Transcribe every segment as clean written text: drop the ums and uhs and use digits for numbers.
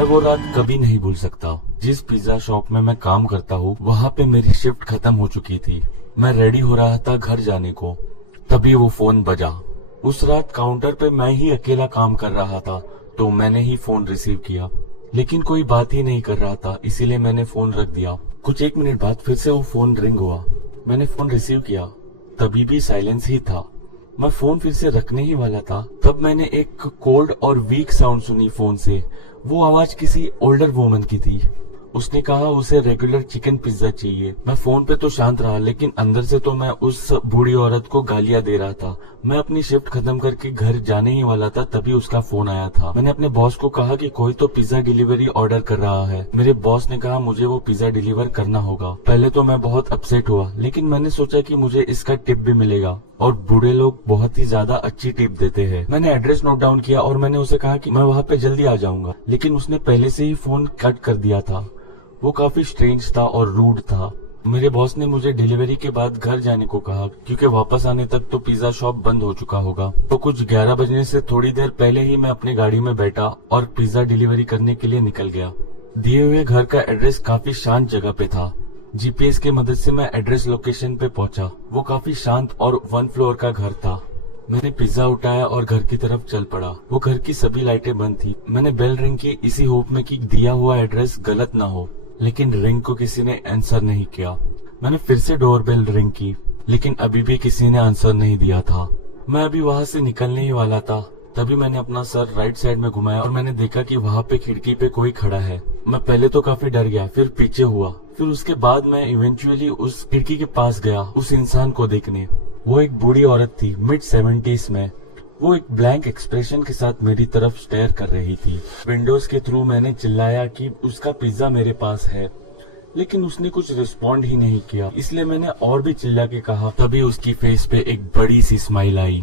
मैं वो रात कभी नहीं भूल सकता। जिस पिज्जा शॉप में मैं काम करता हूँ वहाँ पे मेरी शिफ्ट खत्म हो चुकी थी। मैं रेडी हो रहा था घर जाने को, तभी वो फोन बजा। उस रात काउंटर पे मैं ही अकेला काम कर रहा था, तो मैंने ही फोन रिसीव किया, लेकिन कोई बात ही नहीं कर रहा था, इसीलिए मैंने फोन रख दिया। कुछ 1 मिनट बाद फिर से वो फोन रिंग हुआ। मैंने फोन रिसीव किया, तभी भी साइलेंस ही था। मैं फोन फिर से रखने ही वाला था, तब मैंने एक कोल्ड और वीक साउंड सुनी फोन से। वो आवाज किसी ओल्डर वुमन की थी। उसने कहा उसे रेगुलर चिकन पिज्जा चाहिए। मैं फोन पे तो शांत रहा, लेकिन अंदर से तो मैं उस बूढ़ी औरत को गालियां दे रहा था। मैं अपनी शिफ्ट खत्म करके घर जाने ही वाला था, तभी उसका फोन आया था। मैंने अपने बॉस को कहा कि कोई तो पिज्जा डिलीवरी ऑर्डर कर रहा है। मेरे बॉस ने कहा मुझे वो पिज्जा डिलीवर करना होगा। पहले तो मैं बहुत अपसेट हुआ, लेकिन मैंने सोचा कि मुझे इसका टिप भी मिलेगा, और बूढ़े लोग बहुत ही ज्यादा अच्छी टिप देते हैं। मैंने एड्रेस नोट डाउन किया और मैंने उसे कहा कि मैं वहाँ पे जल्दी आ जाऊंगा, लेकिन उसने पहले से ही फोन कट कर दिया था। वो काफी स्ट्रेंज था और रूड था। मेरे बॉस ने मुझे डिलीवरी के बाद घर जाने को कहा, क्योंकि वापस आने तक तो पिज्जा शॉप बंद हो चुका होगा। तो कुछ 11 बजने से थोड़ी देर पहले ही मैं अपनी गाड़ी में बैठा और पिज्जा डिलीवरी करने के लिए निकल गया। दिए हुए घर का एड्रेस काफी शांत जगह पे था। जीपीएस की मदद से मैं एड्रेस लोकेशन पे पहुंचा। वो काफी शांत और 1 फ्लोर का घर था। मैंने पिज्जा उठाया और घर की तरफ चल पड़ा। वो घर की सभी लाइटें बंद थी। मैंने बेल रिंग की इसी होप में कि दिया हुआ एड्रेस गलत ना हो, लेकिन रिंग को किसी ने आंसर नहीं किया। मैंने फिर से डोरबेल रिंग की, लेकिन अभी भी किसी ने आंसर नहीं दिया था। मैं अभी वहाँ से निकलने ही वाला था, तभी मैंने अपना सर राइट साइड में घुमाया और मैंने देखा कि वहाँ पे खिड़की पे कोई खड़ा है। मैं पहले तो काफी डर गया, फिर पीछे हुआ, फिर उसके बाद मैं इवेंचुअली उस खिड़की के पास गया उस इंसान को देखने। वो एक बूढ़ी औरत थी, मिड 70s में। वो एक ब्लैंक एक्सप्रेशन के साथ मेरी तरफ स्टेयर कर रही थी। विंडोज के थ्रू मैंने चिल्लाया कि उसका पिज्जा मेरे पास है, लेकिन उसने कुछ रिस्पॉन्ड ही नहीं किया, इसलिए मैंने और भी चिल्ला के कहा। तभी उसकी फेस पे एक बड़ी सी स्माइल आई।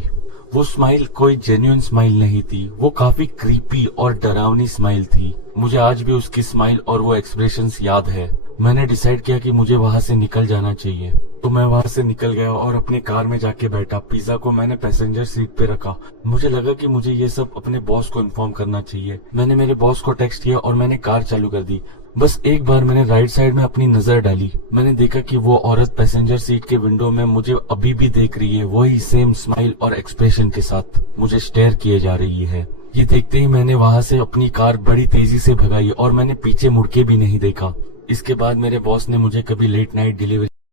वो स्माइल कोई जेन्युइन स्माइल नहीं थी, वो काफी क्रीपी और डरावनी स्माइल थी। मुझे आज भी उसकी स्माइल और वो एक्सप्रेशंस याद है। मैंने डिसाइड किया कि मुझे वहाँ से निकल जाना चाहिए, तो मैं वहाँ से निकल गया और अपने कार में जाके बैठा। पिज्जा को मैंने पैसेंजर सीट पे रखा। मुझे लगा कि मुझे ये सब अपने बॉस को इन्फॉर्म करना चाहिए। मैंने मेरे बॉस को टेक्स्ट किया और मैंने कार चालू कर दी। बस एक बार मैंने राइट साइड में अपनी नजर डाली। मैंने देखा कि वो औरत पैसेंजर सीट के विंडो में मुझे अभी भी देख रही है, वही सेम स्माइल और एक्सप्रेशन के साथ मुझे स्टेयर किए जा रही है। ये देखते ही मैंने वहाँ से अपनी कार बड़ी तेजी से भगाई और मैंने पीछे मुड़ के भी नहीं देखा। इसके बाद मेरे बॉस ने मुझे कभी लेट नाइट डिलीवरी